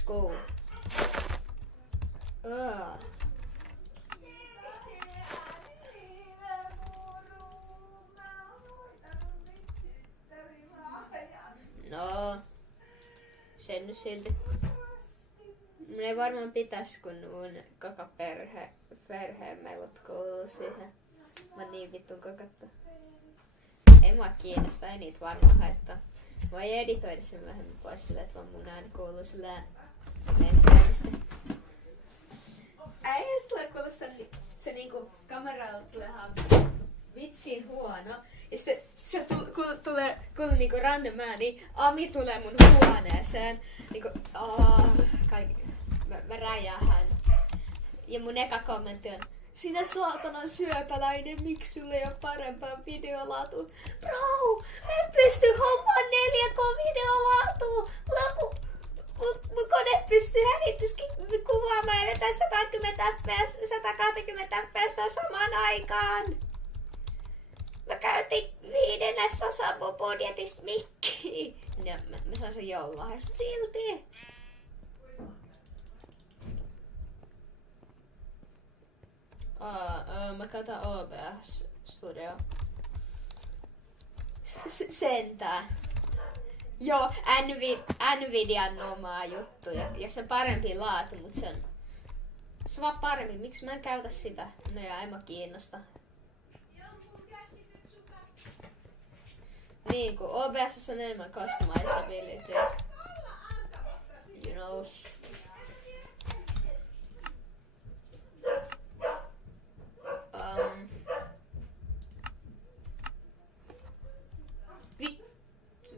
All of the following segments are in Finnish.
Let's go. No, sen nyt silti. Mun ei varmaan pitäis, kun mun koko perheen melot kuuluu siihen. Mä oon niin vittun kokotta. Ei mua kiinnosta, ei niitä varmaan haittaa. Mä voin editoida sen myöhemmin pois silleen, että vaan mun ääni kuuluu silleen lentäisesti. Äijä tulee kuulostaa se niinku kameralla tulee vitsin huono. Ja sitten se tulee niinku random ääni. Ami tulee mun huoneeseen. Niinku mä räjähän. Ja mun eka kommentti on: sinä saatanan syöpäläinen, miksi sulla ei ole parempaa videolaatua? Bro, mä en pysty hommaan 4K-videolaatua. Mun kone pystyy härityski kuvaamaan ja vetää 110 fps, 120 fps samaan aikaan. Mä käytin 5% mun budjetista mikkiin. Ja mä sain sen joululahjaksi, mutta silti. Mä katson OBS Studio. Sentään. Joo, Nvidian omaa juttuja. Ja se on parempi laatu, mutta se on vaan parempi. Miksi mä en käytä sitä? No ja ei mä kiinnosta. Niin, kun OBS on enemmän customizability. You know.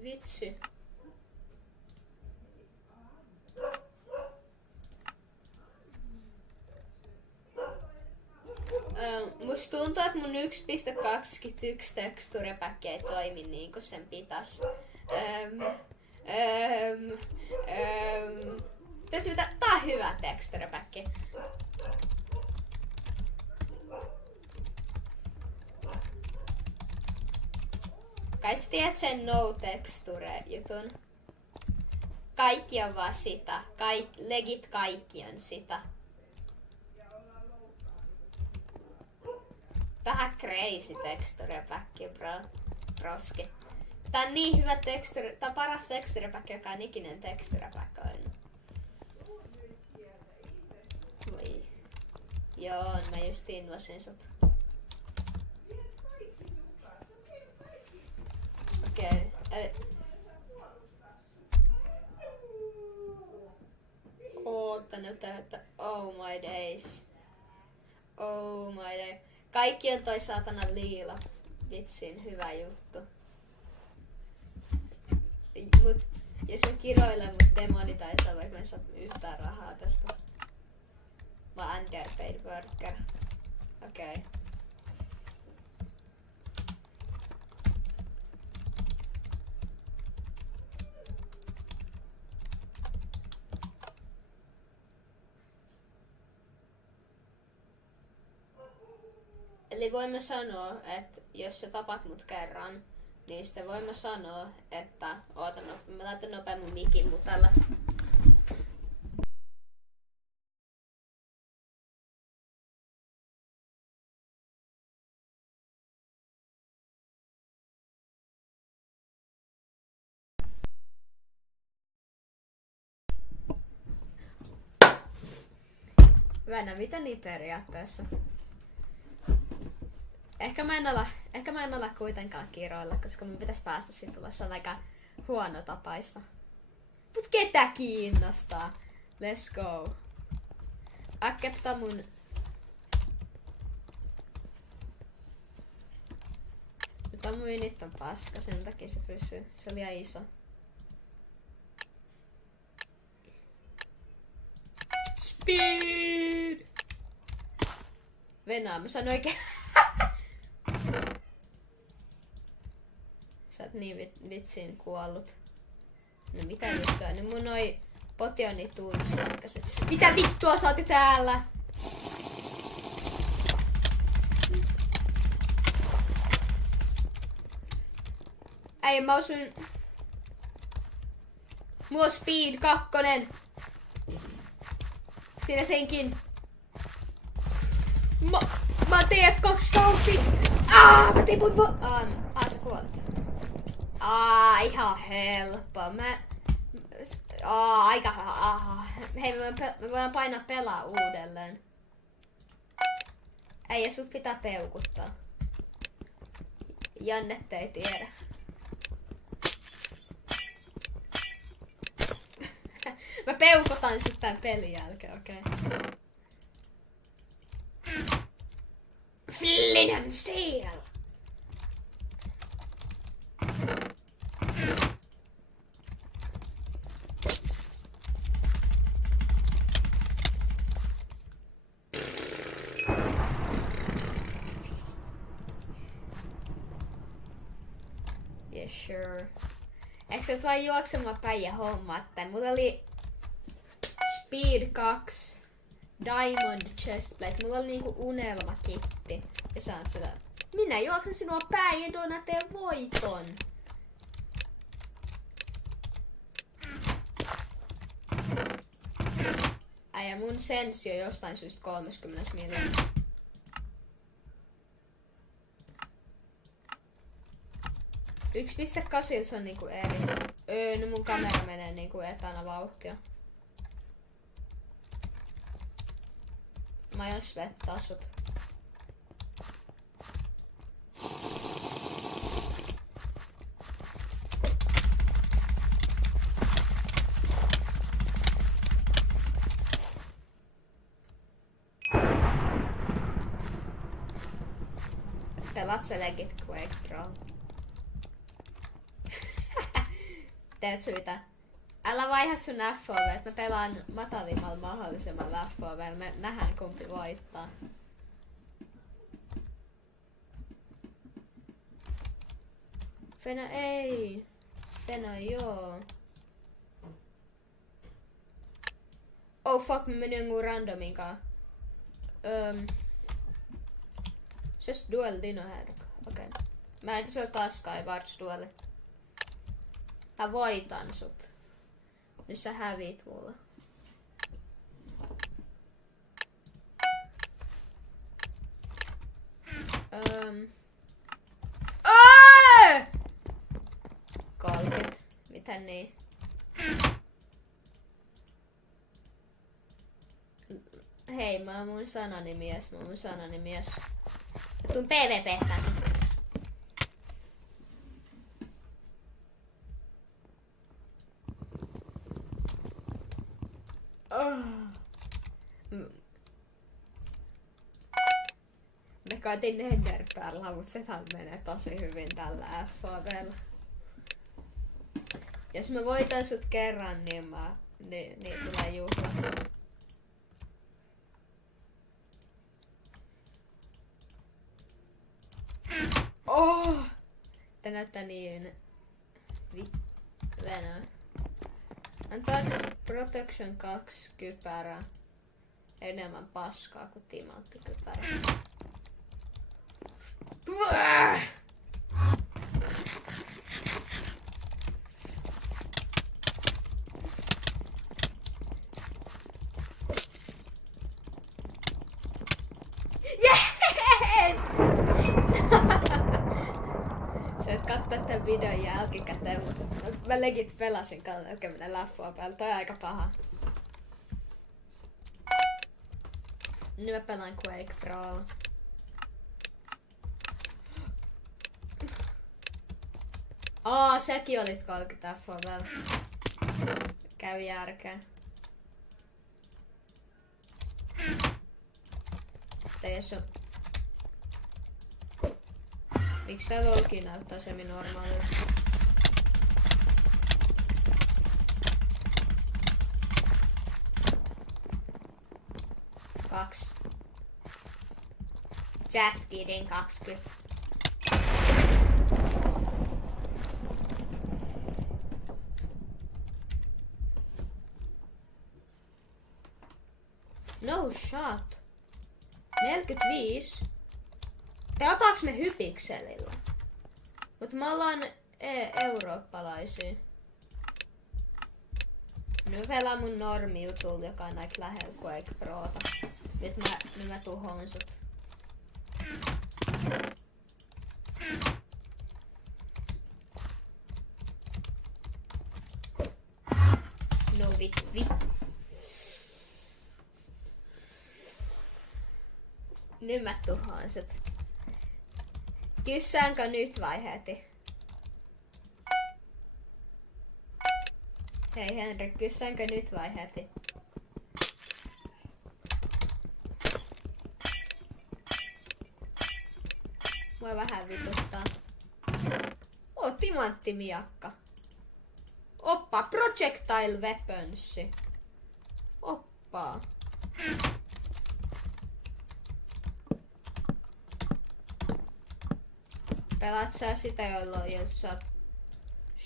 Vitsi. Musta tuntuu, että mun 1.21 texturepack ei toimi niin kuin sen pitäis. Tää on hyvä texturepack. Kai sä tiedät sen no texture jutun. Kaikki on vaan sitä. Legit kaikki on sitä. Tähän crazy texture pack, bro. Broski. Tää on niin hyvä texture. Tää on paras texture pack, joka on ikinen texture pack on. Voi. Joo, mä just invasin sut. Okei. Oottanut, että oh my days. Oh my days. Kaikki on toi saatana liila. Vitsin, hyvä juttu. Mut jos mä kiroilen, mut demonitaisaa, vaikka mä en saa yhtään rahaa tästä. Mä oon underpaid worker. Okei. Eli voimme sanoa, että jos sä tapat mut kerran, niin sitten voimme sanoa, että mä laitan nopea mun mikin mutelle. Vänä, mitä niin periaatteessa? Ehkä mä en ala kuitenkaan kiroilla, koska mun pitäis päästä siitä tulla. Se on aika huono tapaista. Mut ketä kiinnostaa? Let's go. Accepta mun... Nyt on mun minit on paska, sen takia se pysyy. Se oli liian iso. Speed! Venää, mä sanon oikein. Sä oot niin vitsin kuollut. No mitä juttua? Niin mun noi potioni tunnustaa. Mitä vittua sä oot täällä? Ei mä osuin... Mulla on speed 2. Siinä senkin. Mä oon TF2 kauppi. Mä tipuin sä kuolet. Ihan helppo. Hei, me voidaan painaa pelaa uudelleen. Ei, sut pitää peukuttaa. Jannette ei tiedä. Mä peukotan sit tän pelin jälkeen, okei. Okay. Flynn and Steel! Yeah, sure. Eikö sä vaan juoksemaan päin ja hommaa tän? Mulla oli Speed 2 Diamond Chestplate. Mulla oli niinku unelmakitti. Ja saat sitä. Minä juoksen sinua päin ja Donna tee voiton. Ja mun sensio jostain syystä 30 miljoonaa. Yksi 1.8 se on niinku eri. No mun kamera menee niinku etänä vauhtia. Mä aion svettaa sut. Pelaat sä legit Quake Pro? Teet sä mitä? Älä vaiha sun FOV, mä pelaan matalimmalla mahdollisemmalla FOV. Me nähdään kumpi voittaa. Fena ei. Fena joo. Oh fuck, mä menin jonkun randomin kaa. Just duel dino här. Okei. Mä en tosiaan taas Skywards dueli. Mä voitan sut. Nyt sä hävit mulle. Kolkit. Mitä niin? Hei, mä oon mun sananimies. Tuun PvP-tän. Me kaatin Enderpearlaa, mut sehän menee tosi hyvin tällä FAV:llä. Jos mä voitan sut kerran, niin niin tulee juhla. Oh! Tää näyttää niin Venä. Antaa Protection 2 kypärä. Enemmän paskaa kuin timanttikypärä. Sä et katsoa tän videon jälkikäteen, mutta mä legit pelasin kalkeminen läffua päällä. Toi on aika paha. Nyt mä pelaan Quake Pro. Säkin olit 30 FOV:llä. Kävi järkeä. Jos on... Miksi tää lolki näyttää semi-normaalilta? Kaksi. Just kidding, 20. No shot. 45. Pelataanko me Hypixelillä? Mut me ollaan eurooppalaisia. Nyt pelaa mun normi-jutulla, joka on aika lähellä Quake Prota. Nyt mä tuhoon sut. No vit. Nyt mä tuhoan sut. Kyssäänkö nyt vai heti? Hei Henrik, kyssäänkö nyt vai heti? Mua vähän vituttaa. Timanttimiakka. Oppa, projectile weapons. Oppa. Pelaat sä sitä, jolloin saat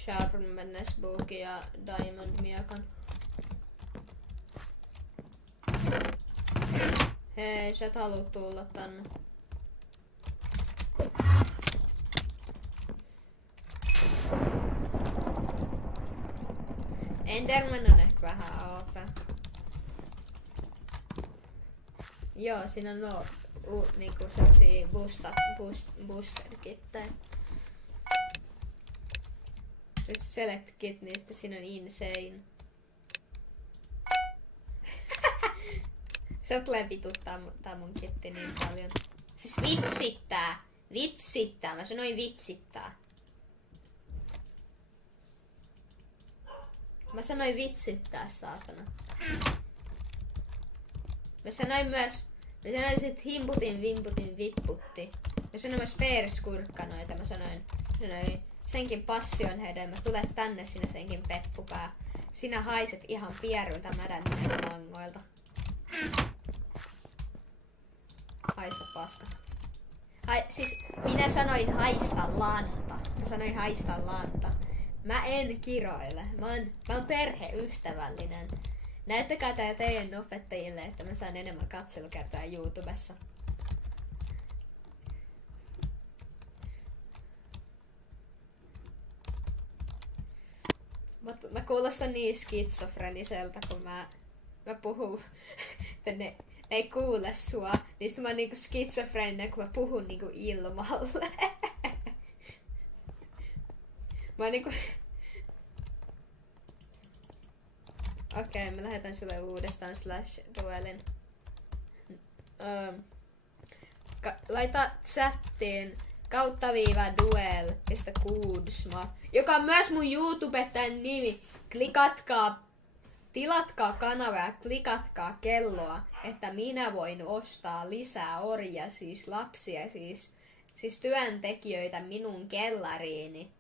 Sharpness Book ja Diamond miakan? Hei, sä et halua tulla tänne. Enderman on ehkä vähän OP. Joo, siinä on niinku sellaisia booster-kittejä. Jos select kit, niin sitten siinä on insane. Se tulee vituttaa tää mun kitti niin paljon. Siis vitsittää. Vitsittää. Mä sanoin vitsittää. Mä sanoin vitsittää, saatana. Mä sanoin sit himputin, vimputin, vipputti. Mä sanoin myös perskurkkanoita. Mä sanoin senkin passion hedelmä. Tule tänne sinä senkin peppupää. Sinä haiset ihan pieruilta mädäntyneiltä langoilta. Haista paska. Siis minä sanoin haista lanta. Mä sanoin haista lanta. Mä en kiroile. Mä oon perheystävällinen. Näyttäkää tää teidän opettajille, että mä saan enemmän katselukertoja YouTubessa. Mä kuulostan niin skitsofreniselta, kun mä puhun, että ne ei kuule sua. Niin sit mä oon niinku skitsofreninen, kun mä puhun niinku ilmalle. Mä oon niinku... Okei, mä lähetän sulle uudestaan /duelin. Laita chattiin /duel ja sitten Kuudsma, joka on myös mun YouTubettajan nimi. Tilatkaa kanava ja klikatkaa kelloa, että minä voin ostaa lisää orjia, siis lapsia, siis työntekijöitä minun kellariini.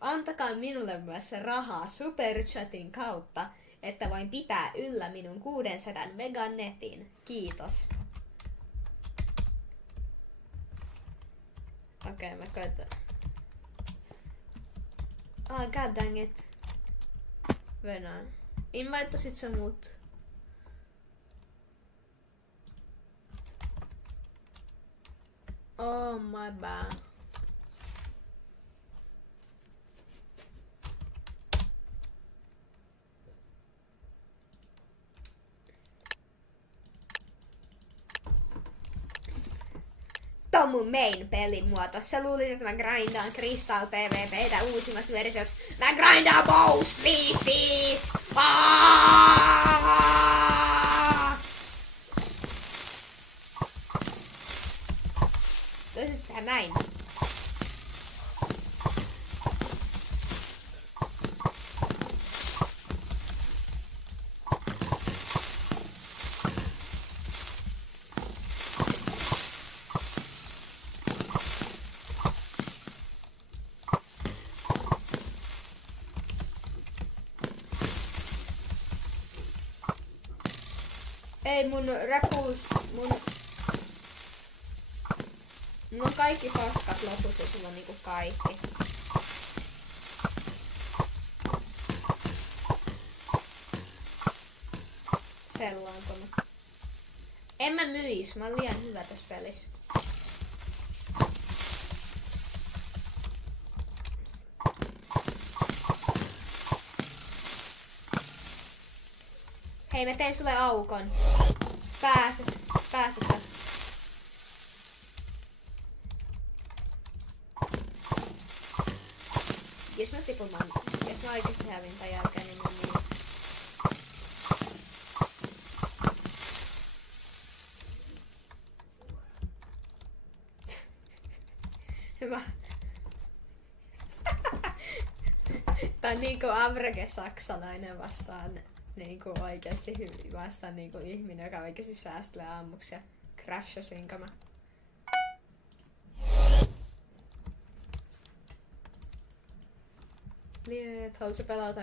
Antakaa minulle myös rahaa Superchatin kautta, että voin pitää yllä minun 600 meganetin. Kiitos. Okei, mä koitan. God dang it. Venä. Invaittasit sä mut? Oh my bad. Tää on mun main pelimuoto. Sä luulit, että mä grindaan Crystal PvPtä uusimmassa versiossa. Mä grindaan Bow Streetis! Toisessa tehdään näin. Ei mun on kaikki paskat lopussa, sulla on niinku kaikki. Sellaantunut. En mä myis, mä oon liian hyvä tässä pelissä. Hei, mä tein sulle aukon. Pääset tästä. Jos mä oikeesti hävin tän jälkeen, niin Hyvä. Tää on niinku avreke saksalainen vastaan niinku oikeesti vastaan niinku ihminen, joka oikeesti säästelee aamuksi ja crashasinko mä. Haluatko pelata